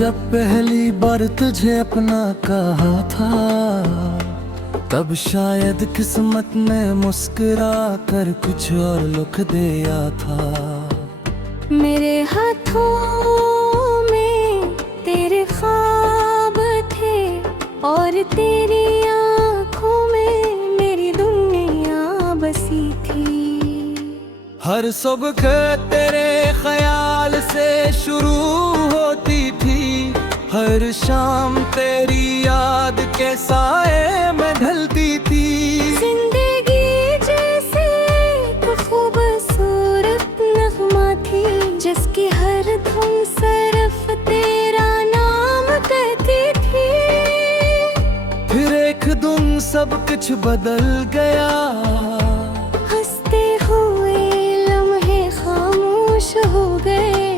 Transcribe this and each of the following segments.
जब पहली बार तुझे अपना कहा था, तब शायद किस्मत ने मुस्कुरा कर कुछ और लिख दिया था। मेरे हाथों में तेरे ख्वाब थे और तेरी आंखों में मेरी दुनिया बसी थी। हर सुबह तेरे ख्याल से शुरू होती थी, हर शाम तेरी याद के साए में ढलती थी। जिंदगी जैसे एक खूबसूरत नगमा थी, जिसकी हर धुन सिर्फ तेरा नाम कहती थी। फिर एक दिन सब कुछ बदल गया, हंसते हुए लम्हे खामोश हो गए।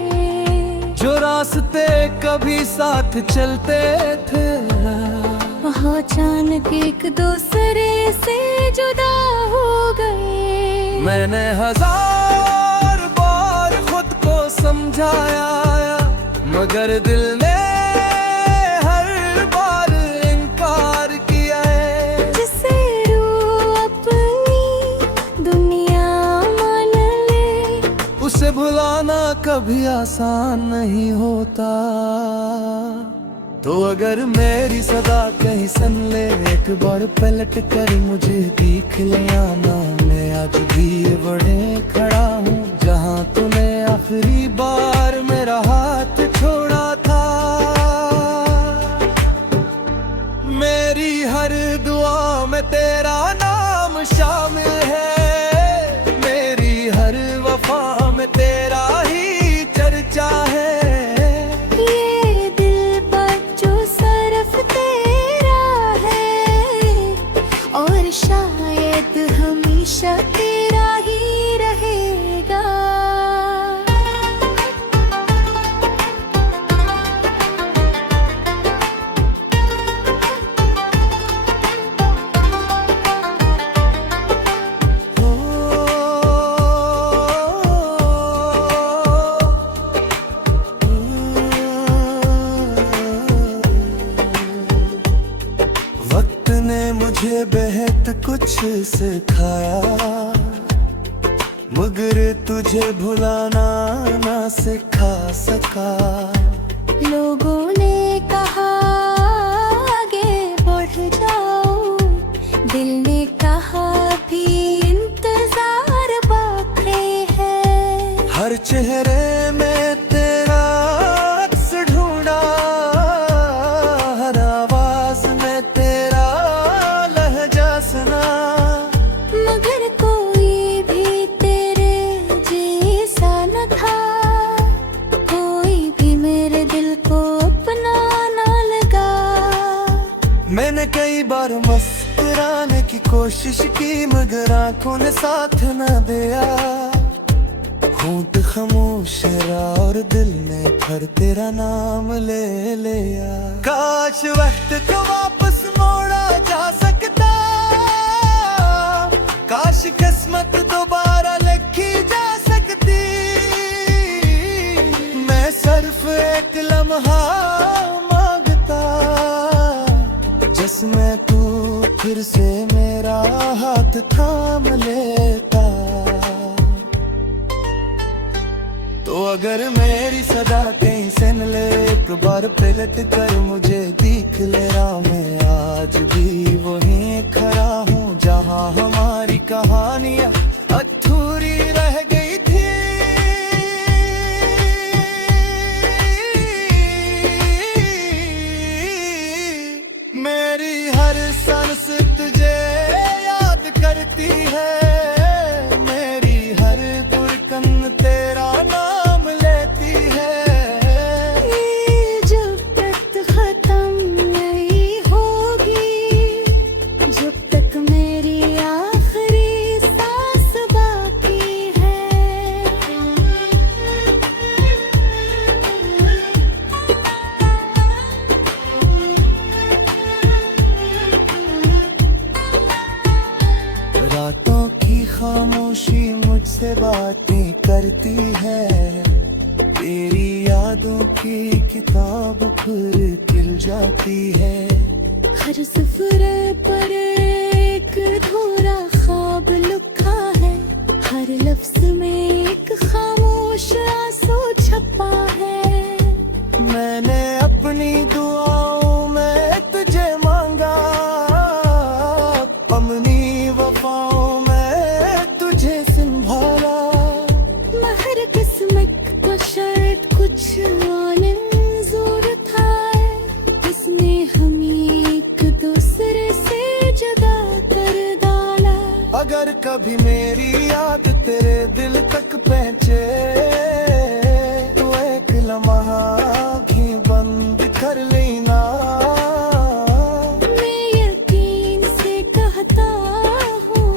जो रास्ते कभी साथ चलते थे, वहाँ अचानक एक दूसरे से जुदा हो गए। मैंने हजार बार खुद को समझाया, मगर दिल ने हर बार इनकार किया है। जिसे रूह अपनी दुनिया मान ले, उसे भुलाना कभी आसान नहीं होता। तो अगर मेरी सदा कहीं सुन ले, एक बार पलट कर मुझे देख ले आना। मैं आज भी बड़े खड़ा हूँ जहाँ तूने आखिरी बार मेरा हाथ छोड़ा था। मेरी हर दुआ में तेरा नाम शामिल है, मेरी हर वफा में तेरा ही चर्चा है। ये दिल पर जो सिर्फ तेरा है, और शायद हमेशा तेरा ही रहेगा। वक्त ने मुझे बेहद कुछ सिखाया, मगर तुझे भुलाना ना सिखा सका। लोगों ने कहा आगे बढ़ जाओ, दिल ने कहा भी इंतजार बाकी है। हर चेहरे में तेरा अक्स ढूंढा, हर आवाज में तेरा लहजा सुना, मगर कोई भी तेरे जैसा न था। कोई भी मेरे दिल को अपना ना लगा। मैंने कई बार मुस्कुराने की कोशिश की, मगर आंखों ने साथ न दिया। होंठ खामोश रहा और दिल ने फिर तेरा नाम ले लिया। काश वक्त को वापस मोड़ा जा सकता, काश किस्मत दोबारा लिखी जा सकती। मैं सिर्फ एक लम्हा मांगता, जिसमें तू फिर से मेरा हाथ थाम लेता। तो अगर मेरी सदा कहीं सुन ले, एक बार पलट कर मुझे देख ले। मैं आज भी वहीं खड़ा हूँ जहाँ हमारी कहानियाँ अधूरी रह गई थी। मेरी हर सांस तुझे याद करती है, मेरी हर धड़कन तेरा नाम लेती है। ये जब तक खत्म नहीं होगी, जब तक मेरी आखिरी सांस बाकी है। खामोशी मुझसे बातें करती है, तेरी यादों की किताब फिर खिल जाती है। हर सफरे पर एक अधूरा ख्वाब लिखा है, हर लफ्ज में एक खामोश आंसू छपा है। मैंने अपनी दुआओं में तुझे मांगा, अपनी वफाओं में तुझे संभाला। मगर किस्मत को शायद कुछ मंजूर था, इसने हमें एक दूसरे से जुदा कर डाला। अगर कभी मेरी याद तेरे दिल तक पहुंचे, तो एक लम्हा आँखें बंद कर लेना। मैं यकीन से कहता हूँ,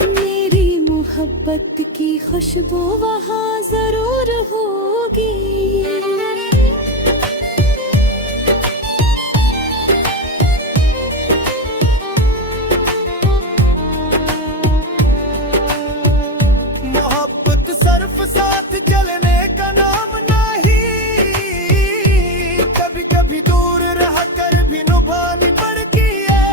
मेरी मोहब्बत की खुशबू वहाँ जरूर होगी। मोहब्बत सिर्फ साथ चलने का नाम नहीं, कभी कभी दूर रह कर भी निभानी पड़ती है।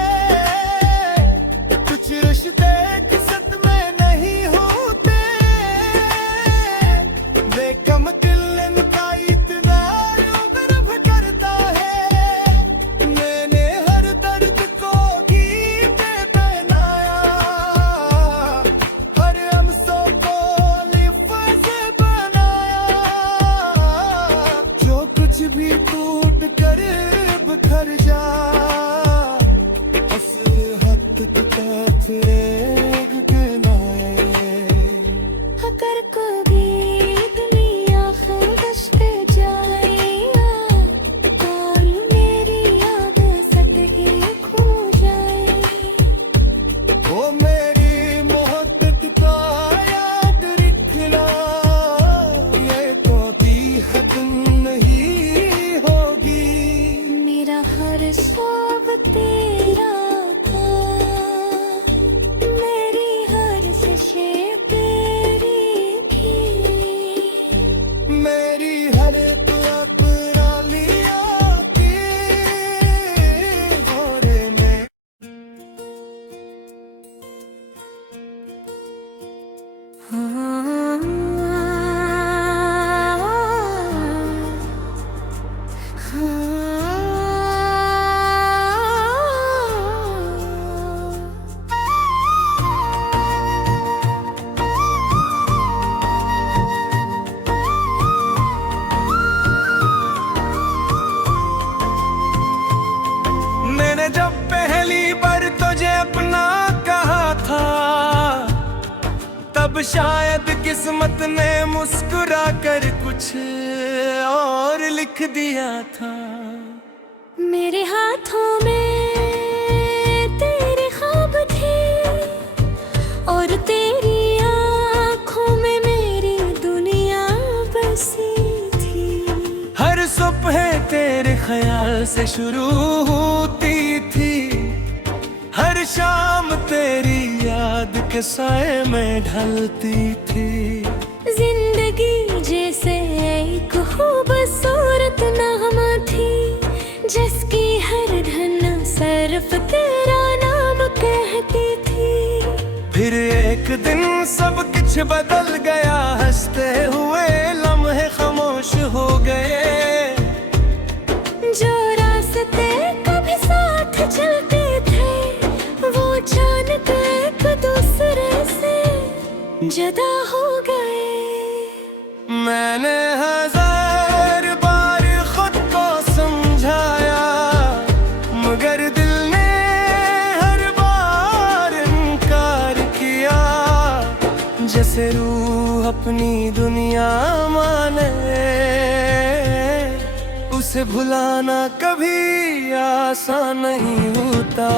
कुछ रिश्ते किस्मत में नहीं होते, वे कम दिल इनका इतना गर्व करता है। मैंने हर दर्द को गीत में पहनाया, हर हमसों को लिफ्ज बनाया। जो कुछ भी टूट कर बिखर जा, उस हद तक फिर गिनाए। अगर कभी दुनिया खामोश पे जाए और मेरी याद सदके खो जाए, ओ मेरी मोहब्बत का याद रखना, ये तो दी हद नहीं होगी। मेरा हर ख्वाब तेरा था, मेरी हर ख्वाहिश तेरी थी। मेरी हर अपना लिया के गोरे में। मैंने जब पहली बार तुझे अपना कहा था, तब शायद किस्मत ने मुस्कुरा कर कुछ और लिख दिया था। मेरे हाथों में तेरे ख्वाब थे और तेरी आँखों में मेरी दुनिया बसी थी। हर सुबह तेरे ख्याल से शुरू होती थी, हर शाम तेरी याद के साए में ढलती थी। जिंदगी जैसे एक खूबसूरत नगमा थी, जिसकी हर धन सिर्फ तेरा नाम कहती थी। फिर एक दिन सब कुछ बदल गया, हंसते हुए लम्हे खामोश हो गए। जो रास्ते कभी साथ चलते थे, वो अचानक एक दूसरे से जुदा हो गए। मैंने हजार बार खुद को समझाया, मगर दिल ने हर बार इनकार किया। जैसे रूह अपनी दुनिया माने, उसे भुलाना कभी आसान नहीं होता।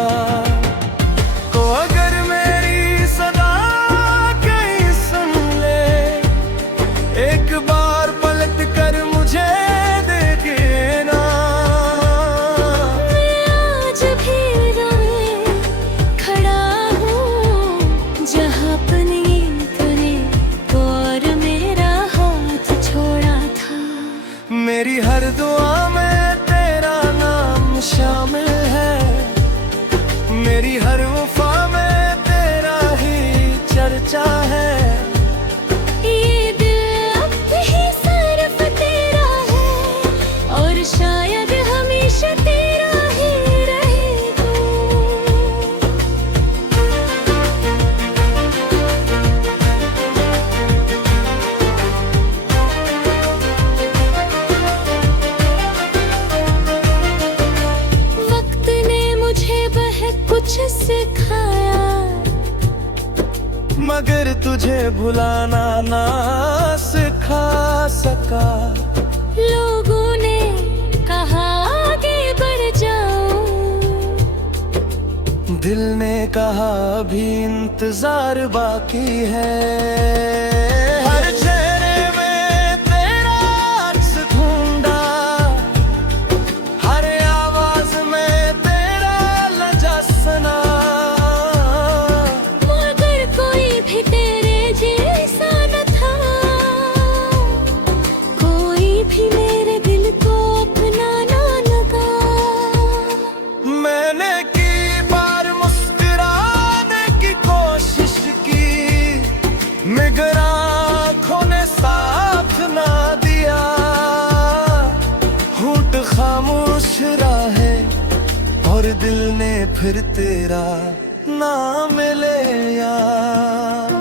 तो अगर मेरी सदा कहीं सुन ले, एक बार पलट कर मुझे देखना। मैं आज भी राह खड़ा हूँ, जहाँ अपनी तूने और मेरा हाल मेरी हर वफा में तेरा ही चर्चा है। ये दिल अब भी सिर्फ तेरा है और शायद हमेशा तेरा ही रहेगा। वक्त ने मुझे बहुत कुछ सिखाया, मगर तुझे भुलाना ना सिखा सका। लोगों ने कहा आगे बढ़ जाओ, दिल ने कहा अभी इंतजार बाकी है। हर चेहरे में तेरा अक्स ढूंढा, हर आवाज में तेरा लहजा सुना। मगर कोई भी तेरे जैसा न था, कोई भी मेरे दिल को अपना ना लगा। मैंने की बार मुस्कुराने की कोशिश की, मगर आँखों ने साथ ना दिया। होंठ खामोश रहे और दिल ने फिर तेरा नाम ले यार।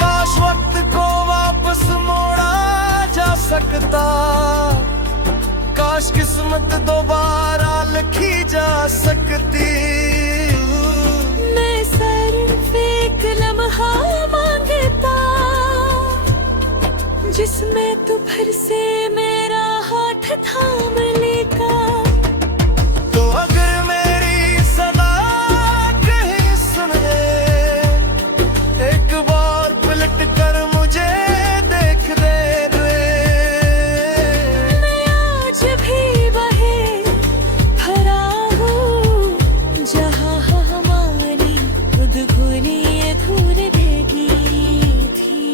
काश वक्त को वापस मोड़ा जा सकता, काश किस्मत दोबारा लिखी जा सकती। मैं सिर्फ एक लम्हा मांगता, जिसमें तू फिर से मेरा हाथ थाम लेगा। तो अगर मेरी सदा कहीं सुन ले, एक बार पलट कर मुझे देख दे। मैं आज भी वही भरा हूँ, जहाँ हमारी खुदगुनी अधूरी रह गई थी।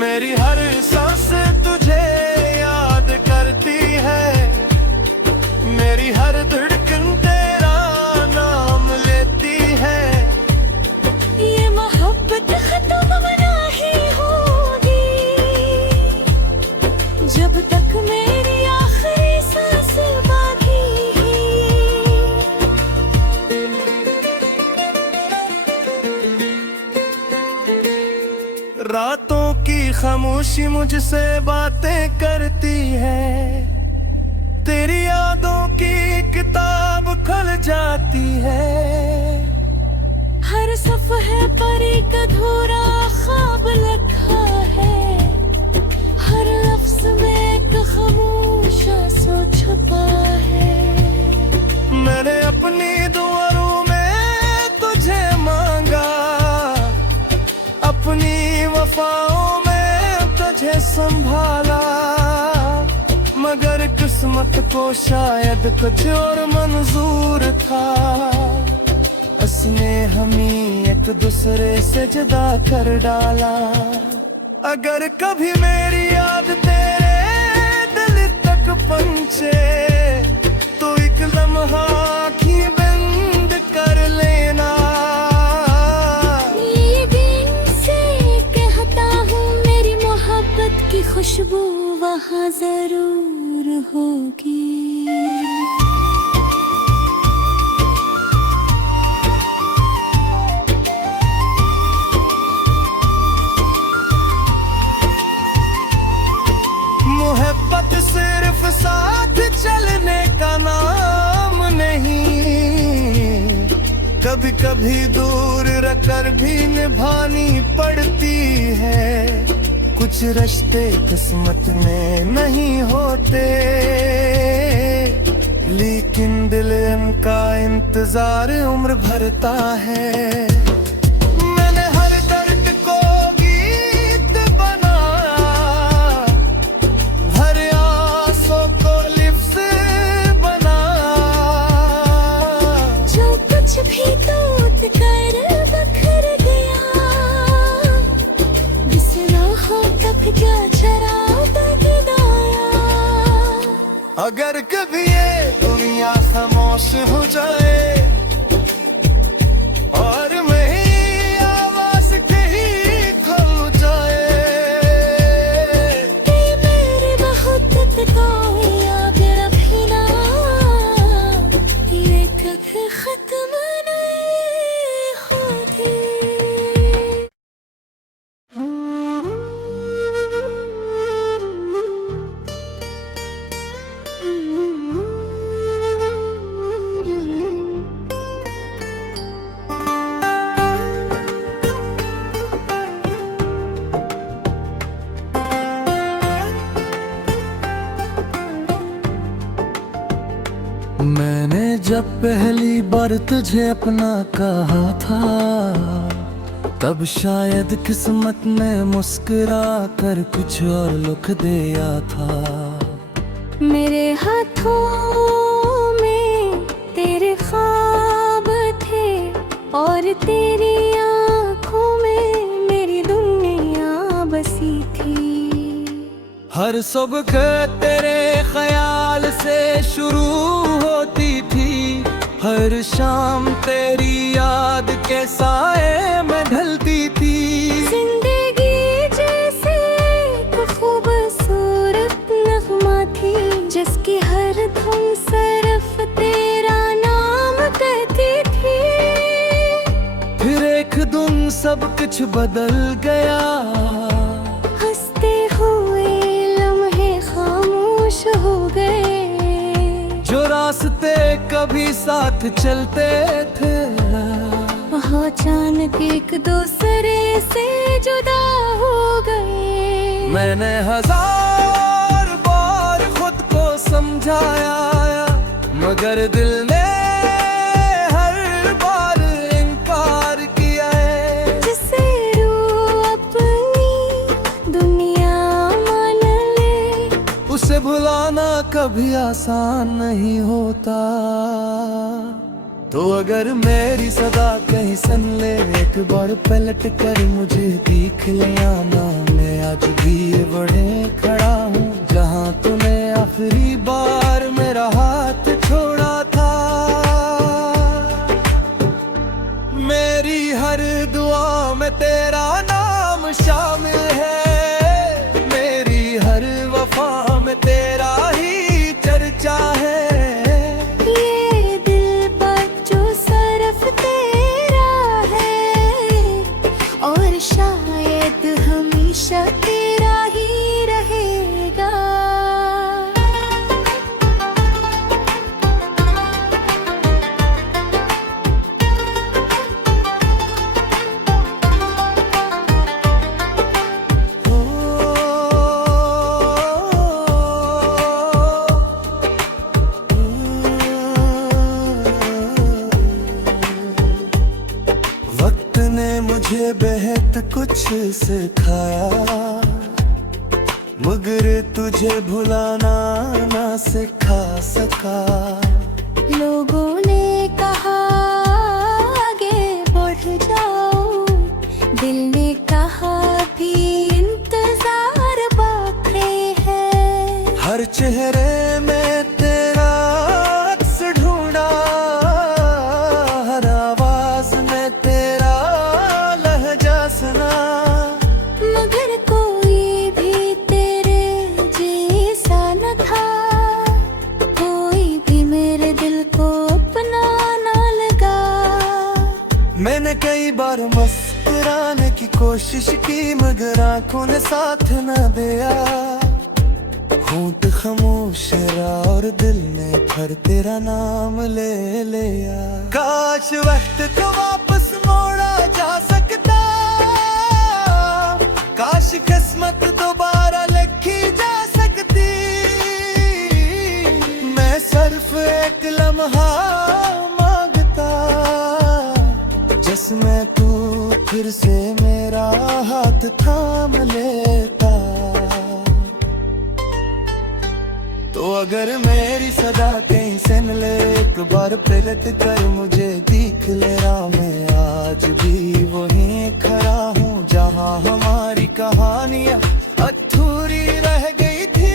मेरी हर सांस तुझे याद करती है, मेरी हर धड़कन तेरा नाम लेती है। ये मोहब्बत खत्म नहीं होगी, जब तक मेरी आखिरी सांस बाकी है। रातों की खामोशी मुझसे बातें करती है, तेरी यादों की किताब खुल जाती है। हर सफ़े पर एक अधूरा ख्वाब लिखा है, हर लफ्ज़ में एक खामोश आंसू छुपा है। मैंने अपनी दुआओं में तुझे मांगा, अपनी वफाओं में तुझे संभाला। मगर किस्मत को शायद कुछ और मंजूर था, उसने हमें एक दूसरे से जुदा कर डाला। अगर कभी मेरी याद तेरे दिल तक पहुंचे, तो एक लम्हा आँखें बंद कर लेना। ये दिन से कहता हूँ, मेरी मोहब्बत की खुशबू वहाँ जरूर होगी। मोहब्बत सिर्फ साथ चलने का नाम नहीं, कभी कभी दूर रखकर भी निभानी पड़ती है। कुछ रिश्ते किस्मत में नहीं होते, लेकिन दिल इनका इंतजार उम्र भरता है। मैंने हर दर्द को गीत बनाया, हर आंसू को लिफ्स बनाया। जो कुछ भी टूट कर बखर गया, अगर कभी ये दुनिया खामोश हो जाए और मेरी आवाज कहीं खो जाए, मेरी बहुत याद रखी ना, ये कभी खत्म नहीं होती। मैंने जब पहली बार तुझे अपना कहा था, तब शायद किस्मत ने मुस्कुरा कर कुछ और लिख दिया था। मेरे हाथों में तेरे ख्वाब थे और तेरी आंखों में मेरी दुनिया बसी थी। हर सुबह तेरे ख्याल से शुरू होती थी, हर शाम तेरी याद के साए में ढलती थी। जिंदगी जैसे एक खूबसूरत नगमा थी, जिसकी हर धुन सिर्फ तेरा नाम कहती थी। फिर एक दिन सब कुछ बदल गया, हंसते हुए लम्हे खामोश हो गए। जो रास्ते कभी साथ चलते थे, वहाँ अचानक एक दूसरे से जुदा हो गए। मैंने हजार बार खुद को समझाया, मगर दिल ने हर बार इनकार किया है। जिसे रूह अपनी दुनिया मान ले, उसे भुलाना कभी आसान नहीं होता। तो अगर मेरी सदा कहीं सुन ले, एक बार पलट कर मुझे देख ले आना। मैं आज भी बड़े खड़ा हूँ जहाँ तूने आखिरी बार मेरा हाथ छोड़ा था। मेरी हर दुआ में तेरा नाम शामिल है, मेरी हर वफा में तेरा ही चर्चा है। ये दिल पर जो सिर्फ तेरा है, और शायद हमेशा तेरा ही रहेगा। वक्त ने मुझे बेहद कुछ सिखाया, मगर तुझे भुलाना ना सिखा सका। लोगों ने कहा आगे बढ़ जाओ, दिल ने कहा भी इंतजार बाकी है। हर चेहरे में तेरा अक्स ढूंढा, हर आवाज में तेरा लहजा सुना, मगर कोई भी तेरे जैसा न था। कोई भी मेरे दिल को अपना ना लगा। मैंने कई बार मुस्कुराने की कोशिश की, मगर आंखों ने साथ न दिया। होंठ खामोश रहा और दिल ने फिर तेरा नाम ले लिया। काश वक्त को वापस मोड़ा जा सकता, काश किस्मत दोबारा लिखी जा सकती। मैं सिर्फ एक लम्हा मांगता, जिसमें तू फिर से मेरा हाथ थाम लेता। तो अगर मेरी सदा कहीं सुन ले, एक बार पलट कर मुझे देख ले। मैं आज भी वहीं खड़ा हूँ जहाँ हमारी कहानियाँ अधूरी रह गई थी।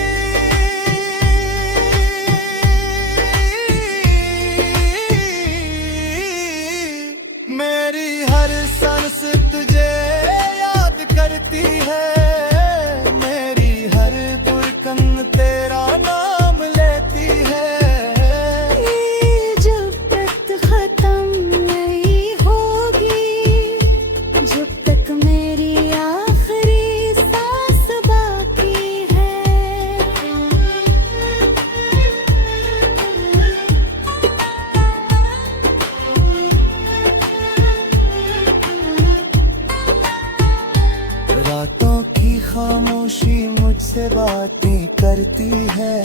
खामोशी मुझसे बातें करती है,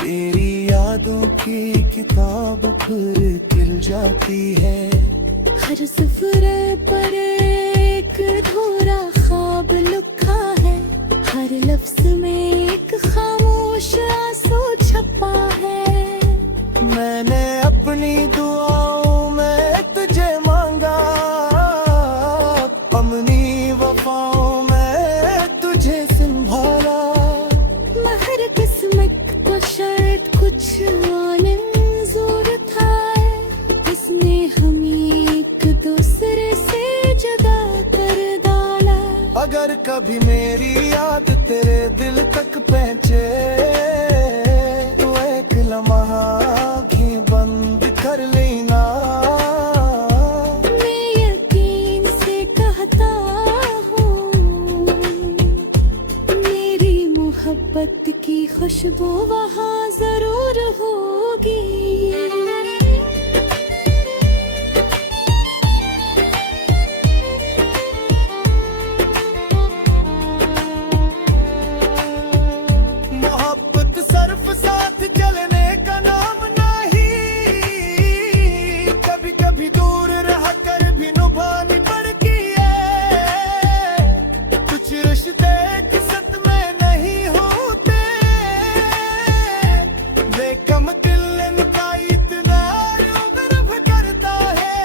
तेरी यादों की किताब फिर खिल जाती है। हर सफरे पर एक अधूरा ख्वाब लिखा है, हर लफ्ज में एक खामोश आंसू छपा है। मैंने अपनी दुआओं में तुझे मांगा, अपनी वफाओं में तुझे संभाला। मगर किस्मत को शायद कुछ मंजूर था, उसने हमें एक दूसरे से जुदा कर डाला। अगर कभी मेरी याद तेरे दिल तक पहुंचे, तो एक लम्हा आँखें बंद कर लेना। मैं यकीन से कहता हूँ, मेरी मोहब्बत की खुशबू वहाँ जरूर होगी। मोहब्बत सिर्फ साथ चलने का नाम नहीं, कभी कभी दूर रह कर भी निभानी पड़ती है। कुछ रिश्ते किस्मत में नहीं होते, वे कम दिल इनका इतना गर्व करता है।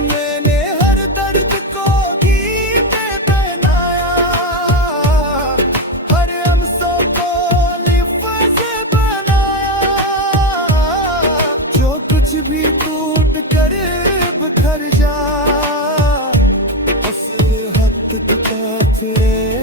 मैंने हर दर्द को गीत पहनाया, हर हमसों को लिफ्ज बनाया। जो कुछ भी टूट कर बिखर जा, उस हद तक फिरे